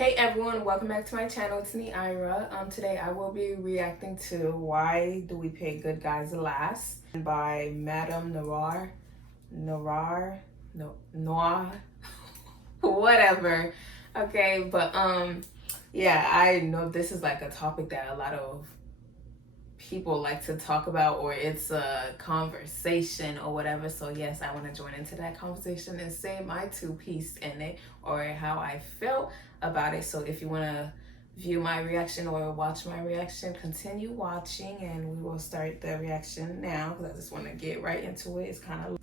Hey everyone, welcome back to my channel. It's Neira. Today I will be reacting to Why Do We Pick Good Guys Last by Madame Noir, whatever. Okay, but yeah, I know this is like a topic that a lot of people like to talk about, or it's a conversation or whatever. So yes, I want to join into that conversation and say my 2 piece in it, or how I felt about it. So if you want to view my reaction or watch my reaction, continue watching and we will start the reaction now, because I just want to get right into it. It's kind of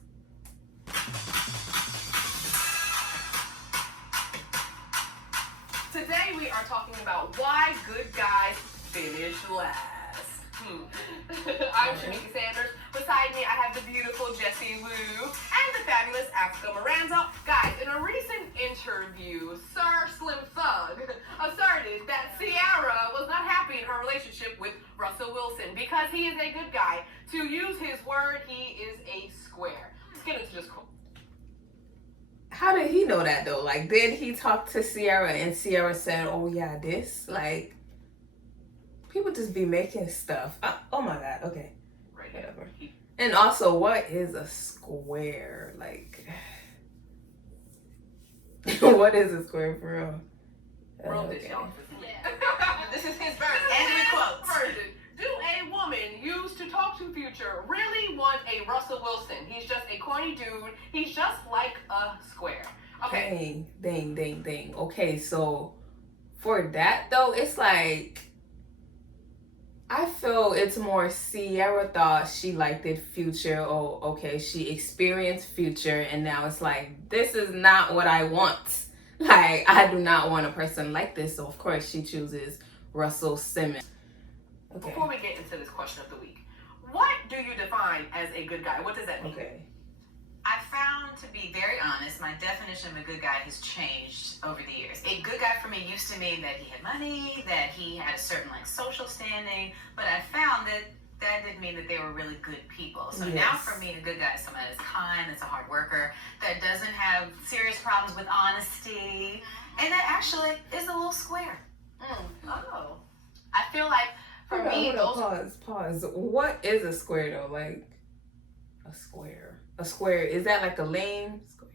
Today we are talking about why good guys finish last. I'm Shamika Sanders. Beside me, I have the beautiful Jessie Wu and the fabulous 𝚂𝚂𝚀𝚂𝚀. Guys, in a recent interview, 𝚱𝚄𝚂𝚂 asserted that Ciara was not happy in her relationship with Russell Wilson because he is a good guy. To use his word, he is a square. Let's get into this quote. How did he know that though? Like, did he talk to Ciara and Ciara said, oh yeah, this? Like, people just be making stuff. Oh my God. Okay. Right. Whatever. And also, what is a square? Like, what is a square for real? Okay. This is his version. And the quotes. Version. Do a woman used to talk to Future really want a Russell Wilson? He's just a corny dude. He's just like a square. Okay. Dang. Okay, so for that though, it's like, I feel it's more Ciara thought she liked it Future. Oh, okay, she experienced Future, and now it's like, this is not what I want. Like, I do not want a person like this. So of course she chooses Russell Simmons. Okay. Before we get into this question of the week, what do you define as a good guy? What does that mean? Okay. I found, to be very honest, my definition of a good guy has changed over the years. A good guy for me used to mean that he had money, that he had a certain social standing, but I found that that didn't mean that they were really good people. So now for me, a good guy is someone that's kind, that's a hard worker, that doesn't have serious problems with honesty, and that actually is a little square. Oh. I feel like for me, Pause. What is a square though? Like, a square. A square, is that like a lame square?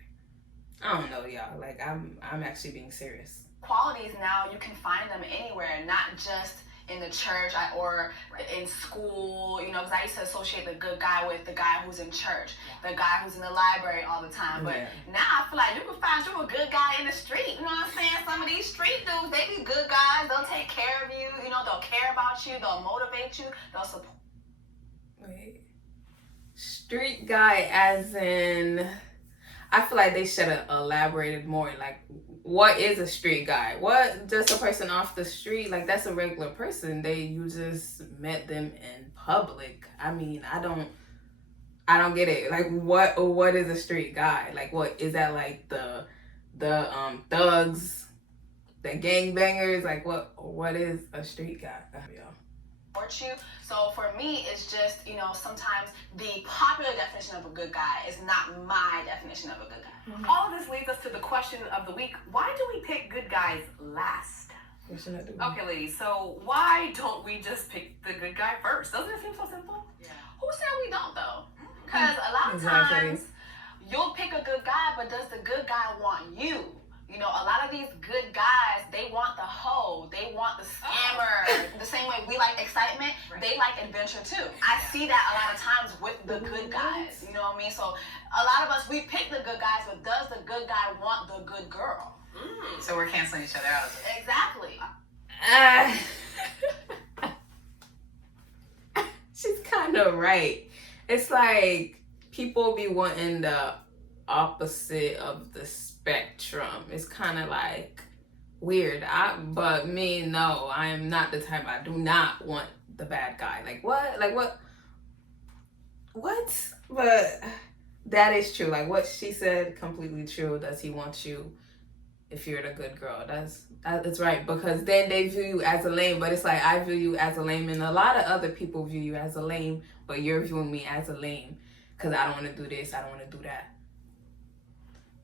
I don't know, y'all. Like, I'm actually being serious. Qualities now, you can find them anywhere, not just in the church or in school, because I used to associate the good guy with the guy who's in church, the guy who's in the library all the time. But now I feel like you can find you a good guy in the street. You know what I'm saying? Some of these street dudes, they be good guys. They'll take care of you. They'll care about you. They'll motivate you. They'll support. Wait. Street guy as in, I feel like they should have elaborated more. Like, what is a street guy? What, just a person off the street? Like, that's a regular person. You just met them in public. I mean, I don't get it. Like, what is a street guy? Like, what is that? Like the thugs, the gangbangers? Like, what is a street guy? You. So for me, it's just, sometimes the popular definition of a good guy is not my definition of a good guy. All of this leads us to the question of the week. Why do we pick good guys last? Okay, ladies, so why don't we just pick the good guy first? Doesn't it seem so simple? Yeah. Who said we don't, though? Because a lot of times, you'll pick a good guy, but does the good guy want you? A lot of these good guys, they want the hoe, they want the scammer. The same way we like excitement, they like adventure too. I see that a lot of times with the good guys, you know what I mean? So a lot of us, we pick the good guys, but does the good guy want the good girl? So we're canceling each other out. Exactly. She's kind of right. It's like people be wanting the opposite of the spectrum. It's kind of like weird. But me, no, I am not the type. I do not want the bad guy. Like, what? Like, what? But that is true. Like, what she said, completely true. Does he want you if you're the good girl? That's right. Because then they view you as a lame. But it's like, I view you as a lame, and a lot of other people view you as a lame, but you're viewing me as a lame because I don't want to do this, I don't want to do that.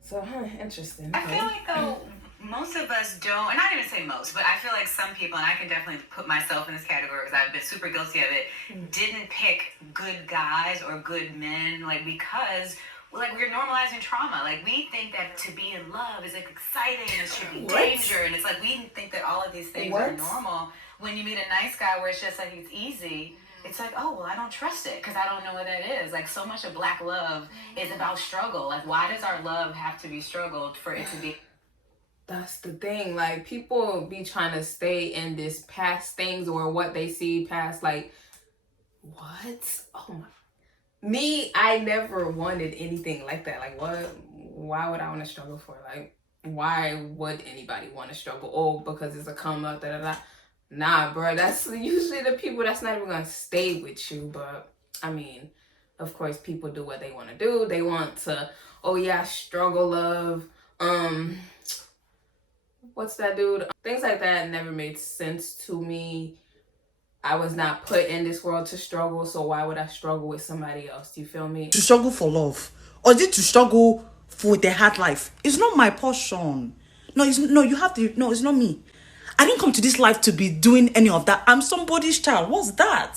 So, interesting. I feel like, though, Most of us don't, and not even say most, but I feel like some people, and I can definitely put myself in this category because I've been super guilty of it, didn't pick good guys or good men, like, because like we're normalizing trauma. Like, we think that to be in love is like exciting and it should be danger, and it's like we think that all of these things are normal. When you meet a nice guy where it's just like it's easy, it's like, oh, well, I don't trust it because I don't know what that is. Like, so much of Black love is about struggle. Like, why does our love have to be struggled for it to be? That's the thing. Like, people be trying to stay in this past things or what they see past. Like, what? Oh my. Me, I never wanted anything like that. Like, what? Why would I want to struggle for? Like, why would anybody want to struggle? Oh, because it's a come up, da da da. Nah, bro. That's usually the people that's not even gonna stay with you. But I mean, of course, people do what they want to do. They want to, oh yeah, struggle love. What's that dude? Things like that never made sense to me. I was not put in this world to struggle, so why would I struggle with somebody else? Do you feel me? To struggle for love, or is it to struggle for the hard life? It's not my portion. No, you have to. No, it's not me. I didn't come to this life to be doing any of that. I'm somebody's child. What's that?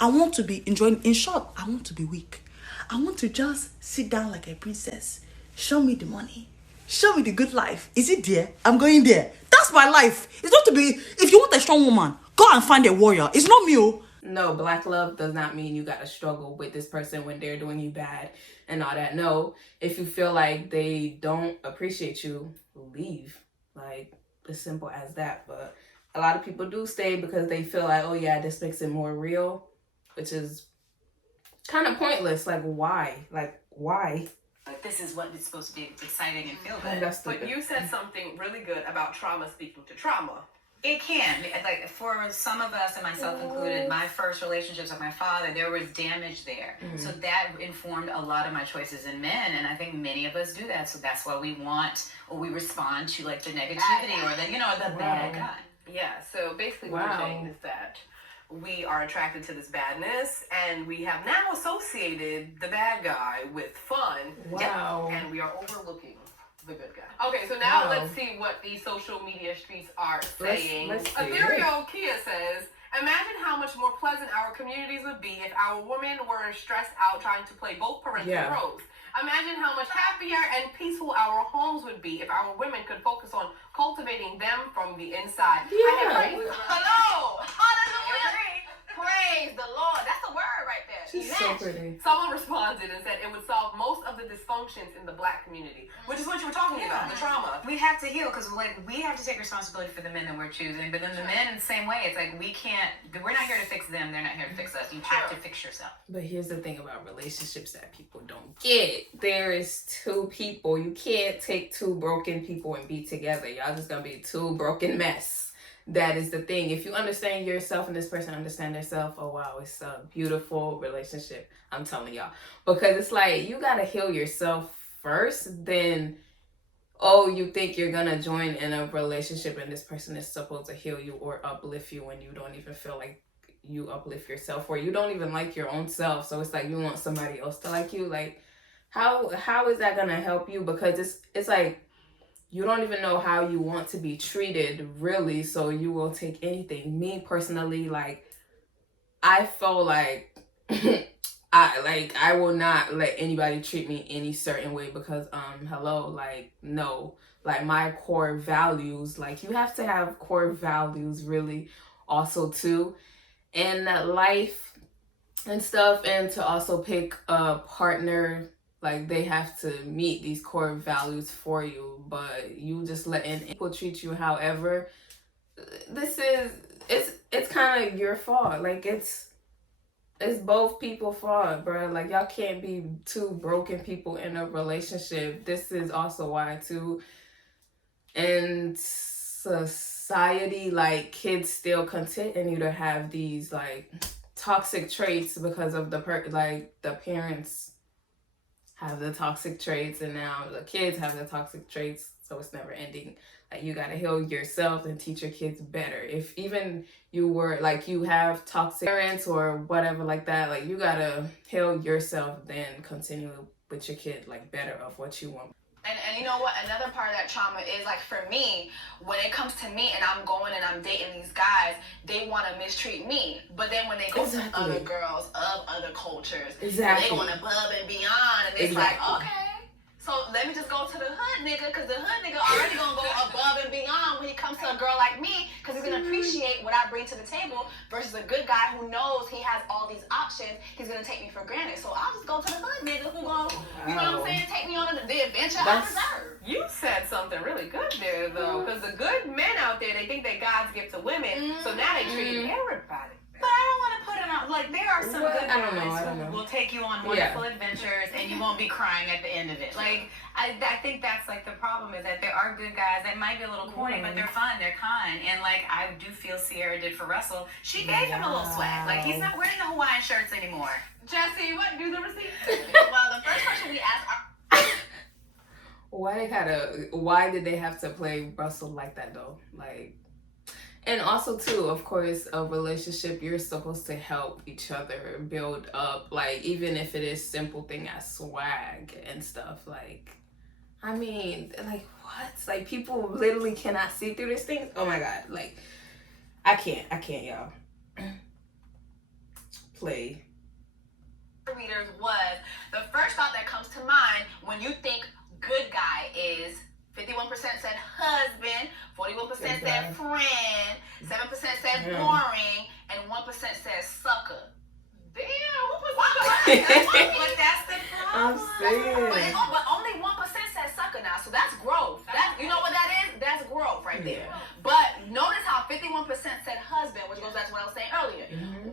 I want to be enjoying. In short, I want to be weak. I want to just sit down like a princess. Show me the money. Show me the good life. Is it there? I'm going there. That's my life. It's not to be, if you want a strong woman, go and find a warrior. It's not me. Oh. No, Black love does not mean you gotta struggle with this person when they're doing you bad and all that. No, if you feel like they don't appreciate you, leave. Like, as simple as that. But a lot of people do stay because they feel like, oh yeah, this makes it more real, which is kind of pointless. Like, why? Like, why? Like, this is what it's supposed to be exciting and feel good. But you said something really good about trauma speaking to trauma. It can. Like, for some of us, and myself included, my first relationships with my father, there was damage there. So that informed a lot of my choices in men, and I think many of us do that. So that's why we want, or we respond to, like, the negativity or the, the bad guy. Yeah, so basically what you're saying is that we are attracted to this badness, and we have now associated the bad guy with fun. Wow. And we are overlooking the good guy. Okay, so now let's see what the social media streets are saying. 𝚂𝚂𝚀𝚂 says, imagine how much more pleasant our communities would be if our women weren't stressed out trying to play both parental roles. Imagine how much happier and peaceful our homes would be if our women could focus on cultivating them from the inside. Hello! Hallelujah! Praise the Lord. That's the word right there. She's so pretty. Someone responded and said it would solve most of the dysfunctions in the Black community, which is what you were talking about, the trauma. We have to heal because, like, we have to take responsibility for the men that we're choosing, but then the men, the same way, it's like we're not here to fix them, they're not here to fix us. You have to fix yourself. But here's the thing about relationships that people don't get. There is two people. You can't take two broken people and be together. Y'all just gonna be two broken mess. That is the thing. If you understand yourself and this person understand themselves, oh wow, it's a beautiful relationship. I'm telling y'all. Because it's like, you gotta heal yourself first, then, oh, you think you're gonna join in a relationship and this person is supposed to heal you or uplift you when you don't even feel like you uplift yourself, or you don't even like your own self. So it's like you want somebody else to like you. Like, how is that gonna help you? Because it's like, you don't even know how you want to be treated, really, so you will take anything. Me, personally, like, I felt like I will not let anybody treat me any certain way because, hello, like, no. Like, my core values, like, you have to have core values, really, also, too, in life and stuff, and to also pick a partner. Like, they have to meet these core values for you, but you just letting people treat you however, it's kind of your fault. Like, it's both people's fault, bro. Like, y'all can't be two broken people in a relationship. This is also why, too, in society, like, kids still continue to have these, like, toxic traits because of the parents have the toxic traits, and now the kids have the toxic traits, so it's never ending. Like, you gotta heal yourself and teach your kids better. If even you were, like, you have toxic parents or whatever like that, like, you gotta heal yourself, then continue with your kid, like, better of what you want. And you know what? Another part of that trauma is, like, for me, when it comes to me and I'm going and I'm dating these guys, they want to mistreat me. But then when they go to other girls of other cultures, they want above and beyond. And it's like, okay. So let me just go to the hood nigga, because the hood nigga already gonna go above and beyond when he comes to a girl like me, because he's gonna appreciate what I bring to the table, versus a good guy who knows he has all these options. He's gonna take me for granted. So I'll just go to the hood nigga who gonna, you know what I'm saying, take me on the adventure I deserve. You said something really good there, though, because the good men out there, they think they God's gift to women, so now they treat everybody. But I don't want to put it on. Like, there are some good guys who will take you on wonderful adventures, and you won't be crying at the end of it. Like, I think that's like the problem, is that there are good guys that might be a little corny, but they're fun, they're kind, and like I do feel Sierra did for Russell. She gave him a little swag. Like, he's not wearing the Hawaiian shirts anymore. Jesse, what do the receipts? Well, the first question we asked Why did they have to play Russell like that though? Like, and also too, of course, a relationship, you're supposed to help each other build up, like, even if it is simple thing as swag and stuff. Like, I mean, like, what? Like, people literally cannot see through these things. Oh my God. Like, I can't, y'all. Play. readers was, the first thought that comes to mind when you think good guy is 51% said husband, 41% said friend, 7% said boring, and 1% said sucker. Damn, who put sucker? But that's the problem. I'm saying. But only 1% said sucker now, so that's growth. You know what that is? That's growth right there. But notice how 51% said husband, which goes back to what I was saying earlier.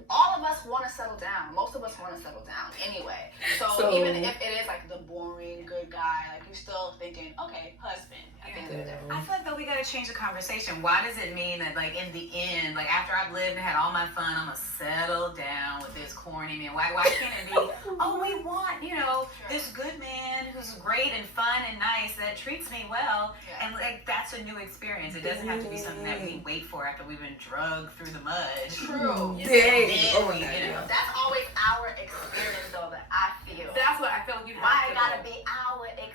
All of us want to settle down. Most of us want to settle down anyway. So even if it is like the boring good guy, like, you're still thinking, okay, husband. I think I feel like, though, we gotta change the conversation. Why does it mean that, like, in the end, like, after I've lived and had all my fun, I'm gonna settle down with this corny man? Why can't it be, oh, we want, you know, this good man who's great and fun and nice that treats me well, and, like, that's a new experience. It doesn't have to be something that we wait for after we've been drugged through the mud. True. Oh my God. You know, that's always our experience, though, that I feel. That's what I feel like you have Why to it gotta be our experience?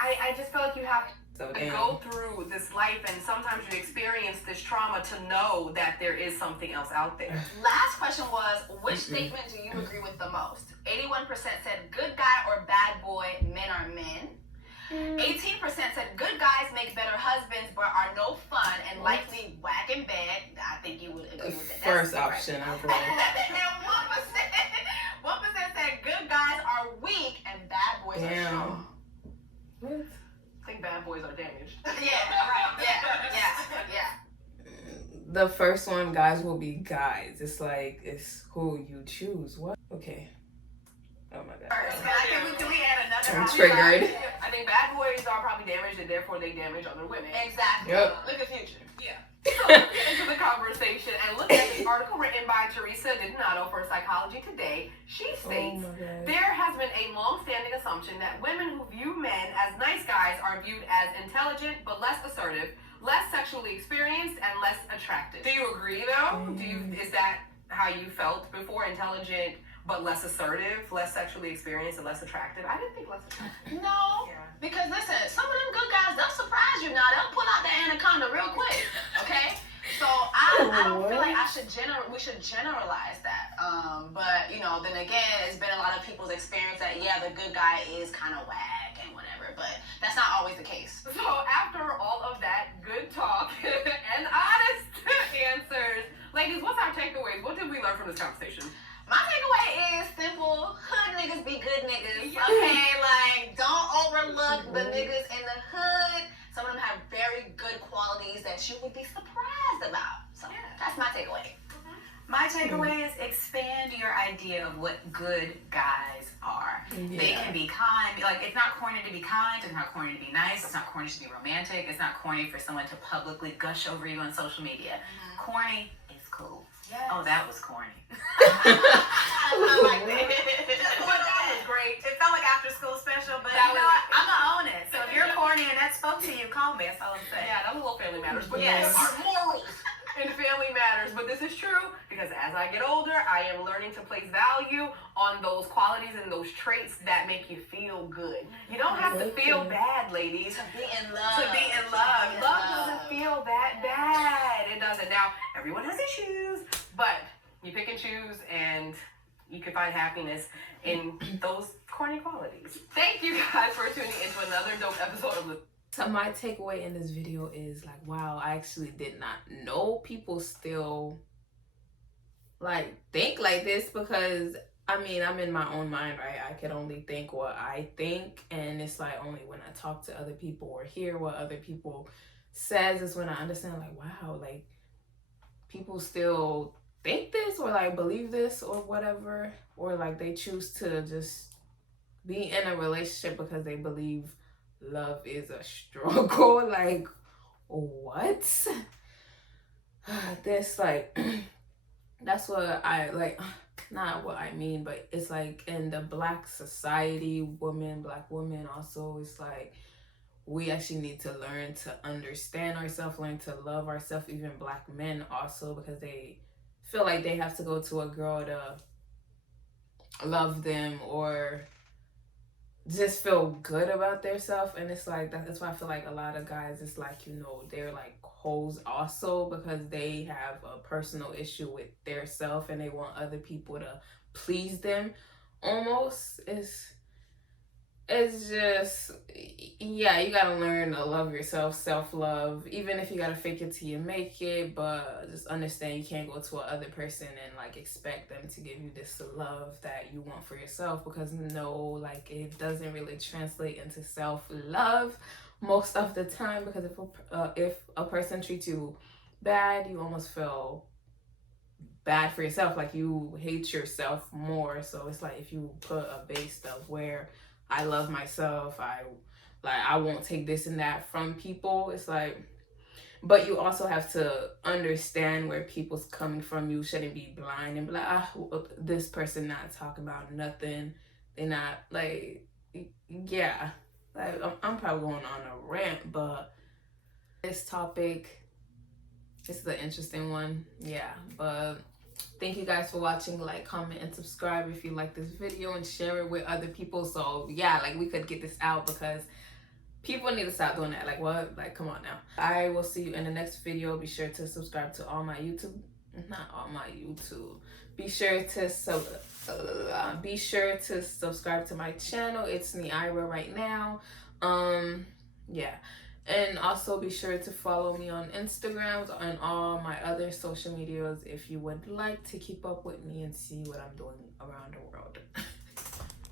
I just feel like you have So to go through this life, and sometimes you experience this trauma to know that there is something else out there. Last question was, which statement do you agree with the most? 81% said good guy or bad boy, men are men. 18% said good guys make better husbands but are no fun and likely whack in bed. I think you would agree with that. First option, I agree. And 1% said good guys are weak and bad boys are strong. I think bad boys are damaged. Yeah. The first one, guys will be guys. It's like, it's who you choose. What? Okay. Oh my God. Can we add another I'm option? triggered. I think bad boys are probably damaged, and therefore they damage other women. Exactly. Yep. Look at future. Yeah. So let's get into the conversation and look at the article written by 𝚂𝚂𝚂𝚂 for Psychology Today. She states, there has been a long-standing assumption that women who view men as nice guys are viewed as intelligent but less assertive, less sexually experienced, and less attractive. Do you agree, though? Is that how you felt before? Intelligent but less assertive, less sexually experienced, and less attractive? I didn't think less attractive. No. Because listen, some of them good guys, they'll surprise you now. They'll pull out the anaconda real quick. Okay? So I don't feel like we should generalize that. But you know, then again, it's been a lot of people's experience that the good guy is kind of whack and whatever, but that's not always the case. So after all of that good talk and honest answers, ladies, what's our takeaways? What did we learn from this conversation? My takeaway is simple. Hood niggas be good niggas. Okay, like, don't overlook the niggas in the hood. Some of them have very good qualities that you would be surprised about. So that's my takeaway. My takeaway is expand your idea of what good guys are. They can be kind. Like, it's not corny to be kind. It's not corny to be nice. It's not corny to be romantic. It's not corny for someone to publicly gush over you on social media. Corny is cool. Yes. Oh, that was corny. I like that. That was great. It felt like after school special, but you know what? I'm gonna own it. So if you're corny and that spoke to you, call me. That's all I'm saying. Yeah, that was a little Family Matters. But yes. Our morals in family matters, but this is true because as I get older, I am learning to place value on those qualities and those traits that make you feel good. You don't have to feel bad, ladies. To be in love. To be in love. Love doesn't feel that bad. It doesn't. Now, everyone has issues, but you pick and choose, and you can find happiness in those corny qualities. Thank you guys for tuning into another dope episode of the... So my takeaway in this video is like, wow, I actually did not know people still like think like this, because I mean, I'm in my own mind, right? I could only think what I think, and it's like only when I talk to other people or hear what other people says is when I understand like, wow, like people still think this or like believe this or whatever, or like they choose to just be in a relationship because they believe love is a struggle. Like, what? This, like, that's what I like, not what I mean, but it's like in the Black society, Black women also, it's like we actually need to learn to understand ourselves, learn to love ourselves. Even Black men also, because they feel like they have to go to a girl to love them or just feel good about themselves. And it's like that's why I feel like a lot of guys, it's like, you know, they're like hoes also, because they have a personal issue with their self and they want other people to please them almost. It's just, yeah, you gotta learn to love yourself, self-love, even if you gotta fake it till you make it. But just understand you can't go to another person and like expect them to give you this love that you want for yourself, because no, like it doesn't really translate into self-love most of the time. Because if a person treats you bad, you almost feel bad for yourself, like you hate yourself more. So it's like if you put a base of where I love myself, I won't take this and that from people. It's like, but you also have to understand where people's coming from. You shouldn't be blind and be like, this person not talking about nothing. They're not like, yeah. Like I'm probably going on a rant, but this topic, this is an interesting one. Yeah, but thank you guys for watching. Like, comment, and subscribe if you like this video, and share it with other people. So yeah, like we could get this out, because people need to stop doing that. Like, what? Like, come on now. I will see you in the next video. Be sure to subscribe to all my YouTube. Not all my YouTube. Be sure to subscribe to my channel. It's Neira right now. Yeah. And also be sure to follow me on Instagram and all my other social medias if you would like to keep up with me and see what I'm doing around the world.